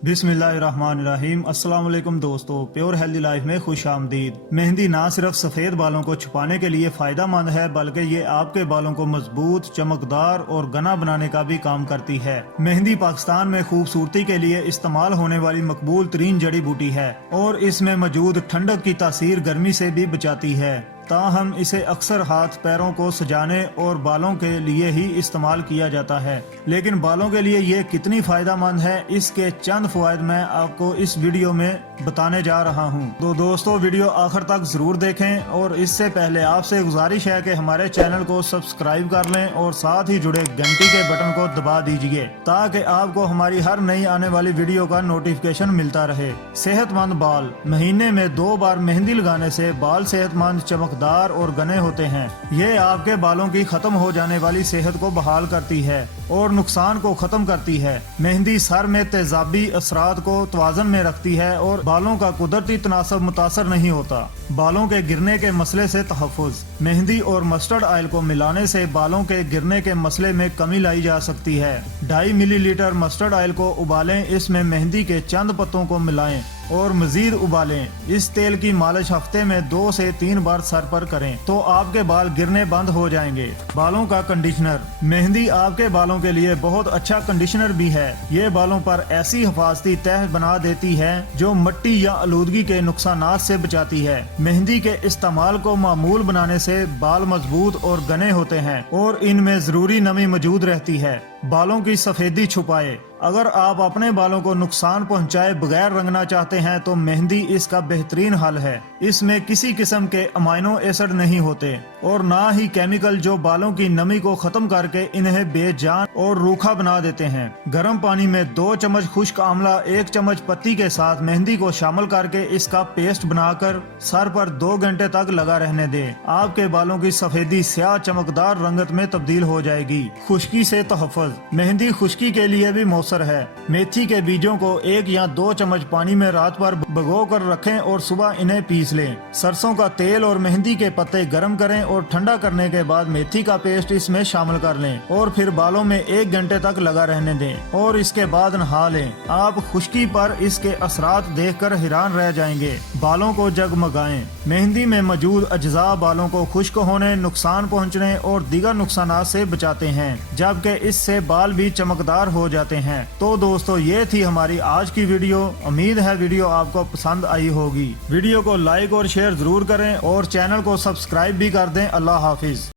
बिस्मिल्लाहिर्रहमानिर्रहीम। अस्सलाम वालेकुम दोस्तों, प्योर हेल्दी लाइफ में खुश आमदीद। मेहंदी ना सिर्फ सफ़ेद बालों को छुपाने के लिए फ़ायदा मंद है, बल्कि ये आपके बालों को मजबूत, चमकदार और घना बनाने का भी काम करती है। मेहंदी पाकिस्तान में खूबसूरती के लिए इस्तेमाल होने वाली मकबूल तरीन जड़ी बूटी है और इसमें मौजूद ठंडक की तासीर गर्मी से भी बचाती है। ताहम इसे अक्सर हाथ पैरों को सजाने और बालों के लिए ही इस्तेमाल किया जाता है, लेकिन बालों के लिए ये कितनी फायदा मंद है, इसके चंद फवायद मैं आपको इस वीडियो में बताने जा रहा हूँ। तो दोस्तों, वीडियो आखिर तक जरूर देखें और इससे पहले आपसे गुजारिश है कि हमारे चैनल को सब्सक्राइब कर लें और साथ ही जुड़े घंटी के बटन को दबा दीजिए ताकि आपको हमारी हर नई आने वाली वीडियो का नोटिफिकेशन मिलता रहे। सेहतमंद बाल। महीने में 2 बार मेहंदी लगाने से बाल सेहतमंद, चमकदार और घने होते हैं। ये आपके बालों की खत्म हो जाने वाली सेहत को बहाल करती है और नुकसान को खत्म करती है। मेहंदी सर में तेजाबी असरात को तवाज़न में रखती है और बालों का कुदरती तनासब मुतासर नहीं होता। बालों के गिरने के मसले से तहफ़्फ़ुज़। मेहंदी और मस्टर्ड ऑयल को मिलाने से बालों के गिरने के मसले में कमी लाई जा सकती है। 2.5 मिलीलीटर मस्टर्ड ऑयल को उबालें, इसमें मेहंदी के चंद पत्तों को मिलाएं और मजीद उबालें। इस तेल की मालिश हफ्ते में 2 से 3 बार सर पर करें तो आपके बाल गिरने बंद हो जाएंगे। बालों का कंडीशनर। मेहंदी आपके बालों के लिए बहुत अच्छा कंडीशनर भी है। ये बालों पर ऐसी हिफाजती तह बना देती है जो मिट्टी या आलूदगी के नुकसानात से बचाती है। मेहंदी के इस्तेमाल को मामूल बनाने से बाल मजबूत और घने होते हैं और इनमें जरूरी नमी मौजूद रहती है। बालों की सफेदी छुपाए। अगर आप अपने बालों को नुकसान पहुंचाए बगैर रंगना चाहते हैं तो मेहंदी इसका बेहतरीन हल है। इसमें किसी किस्म के अमाइनो एसिड नहीं होते और ना ही केमिकल जो बालों की नमी को खत्म करके इन्हें बेजान और रूखा बना देते हैं। गर्म पानी में 2 चम्मच खुश्क आंवला, 1 चम्मच पत्ती के साथ मेहंदी को शामिल करके इसका पेस्ट बनाकर सर पर 2 घंटे तक लगा रहने दें। आपके बालों की सफेदी स्याह चमकदार रंगत में तब्दील हो जाएगी। खुश्की से तहफ़्फ़ुज़। मेहंदी खुश्की के लिए भी मौसर है। मेथी के बीजों को 1 या 2 चम्मच पानी में रात भर भिगो कर रखें और सुबह इन्हें पीस लें। सरसों का तेल और मेहंदी के पत्ते गर्म करें और ठंडा करने के बाद मेथी का पेस्ट इसमें शामिल कर लें और फिर बालों में 1 घंटे तक लगा रहने दें और इसके बाद नहा लें। आप खुश्की पर इसके असरात देखकर हैरान रह जाएंगे। बालों को जगमगाएं। मेहंदी में मौजूद अज्जा बालों को खुश्क होने, नुकसान पहुँचने और दीगर नुकसानात से बचाते हैं, जबकि इससे बाल भी चमकदार हो जाते हैं। तो दोस्तों, ये थी हमारी आज की वीडियो। उम्मीद है वीडियो आपको पसंद आई होगी। वीडियो को लाइक और शेयर जरूर करें और चैनल को सब्सक्राइब भी कर दें। अल्लाह हाफिज।